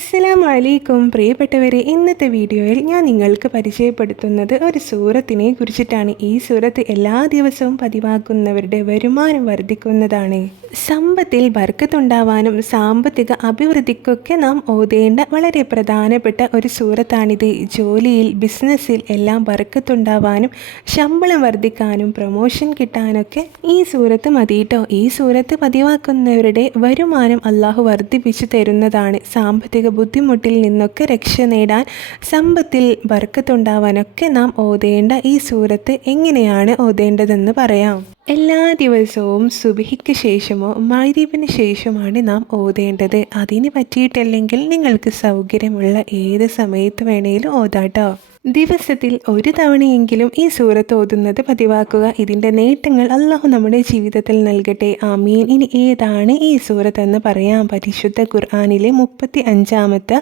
അസ്സലാമു അലൈക്കും പ്രിയപ്പെട്ടവരെ, ഇന്നത്തെ വീഡിയോയിൽ ഞാൻ നിങ്ങൾക്ക് പരിചയപ്പെടുത്തുന്നത് ഒരു സൂറത്തിനെ കുറിച്ചിട്ടാണ്. ഈ സൂറത്ത് എല്ലാ ദിവസവും പതിവാക്കുന്നവരുടെ വരുമാനം വർദ്ധിക്കുന്നതാണ്. സമ്പത്തിൽ ബർക്കത്തുണ്ടാവാനും സാമ്പത്തിക അഭിവൃദ്ധിക്കൊക്കെ നാം ഓതേണ്ട വളരെ പ്രധാനപ്പെട്ട ഒരു സൂറത്താണിത്. ജോലിയിൽ, ബിസിനസ്സിൽ എല്ലാം ബർക്കത്തുണ്ടാവാനും ശമ്പളം വർദ്ധിക്കാനും പ്രൊമോഷൻ കിട്ടാനൊക്കെ ഈ സൂറത്ത് മതിയിട്ടോ. ഈ സൂറത്ത് പതിവാക്കുന്നവരുടെ വരുമാനം അള്ളാഹു വർദ്ധിപ്പിച്ചു തരുന്നതാണ്. സാമ്പത്തിക ബുദ്ധിമുട്ടിൽ നിന്നൊക്കെ രക്ഷ നേടാൻ, സമ്പത്തിൽ ബർക്കത്തുണ്ടാവാനൊക്കെ നാം ഓതേണ്ട ഈ സൂറത്ത് എങ്ങനെയാണ് ഓതേണ്ടതെന്ന് പറയാം. എല്ലാ ദിവസവും സുബഹിക്ക് ശേഷമോ മഗ്‌രിബിന് ശേഷമാണ് നാം ഓതേണ്ടത്. അതിന് പറ്റിയിട്ടില്ലെങ്കിൽ നിങ്ങൾക്ക് സൗകര്യമുള്ള ഏത് സമയത്ത് വേണേലും ഓതാട്ടോ. ദിവസത്തിൽ ഒരു തവണയെങ്കിലും ഈ സൂറത്ത് ഓതുന്നത് പതിവാക്കുക. ഇതിൻ്റെ നേട്ടങ്ങൾ അള്ളാഹു നമ്മുടെ ജീവിതത്തിൽ നൽകട്ടെ. ആമീൻ. ഇനി ഏതാണ് ഈ സൂറത്ത് എന്ന് പറയാം. പരിശുദ്ധ ഖുർആനിലെ 35-ാമത്തെ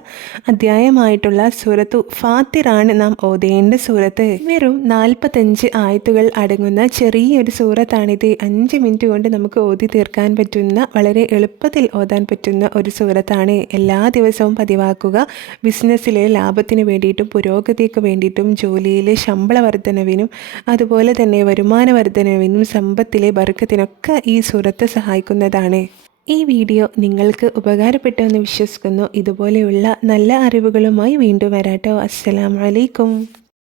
അധ്യായമായിട്ടുള്ള സൂറത്തു ഫാത്തിറാണ് നാം ഓതേണ്ട സൂറത്ത്. വെറും 45 ആയത്തുകൾ അടങ്ങുന്ന ചെറിയൊരു സൂറത്താണിത്. 5 മിനിറ്റ് കൊണ്ട് നമുക്ക് ഓതി തീർക്കാൻ പറ്റുന്ന, വളരെ എളുപ്പത്തിൽ ഓതാൻ പറ്റുന്ന ഒരു സൂറത്താണ്. എല്ലാ ദിവസവും പതിവാക്കുക. ബിസിനസ്സിലെ ലാഭത്തിന് വേണ്ടിയിട്ടും പുരോഗതിക്ക് വേണ്ടിയിട്ടും, ജോലിയിലെ ശമ്പള വർധനവിനും അതുപോലെ തന്നെ വരുമാന വർധനവിനും സമ്പത്തിലെ ബർക്കത്തിനൊക്കെ ഈ സൂറത്ത് സഹായിക്കുന്നതാണ്. ഈ വീഡിയോ നിങ്ങൾക്ക് ഉപകാരപ്പെട്ടെന്ന് വിശ്വസിക്കുന്നു. ഇതുപോലെയുള്ള നല്ല അറിവുകളുമായി വീണ്ടും വരാട്ടോ. അസ്സലാമു അലൈക്കും.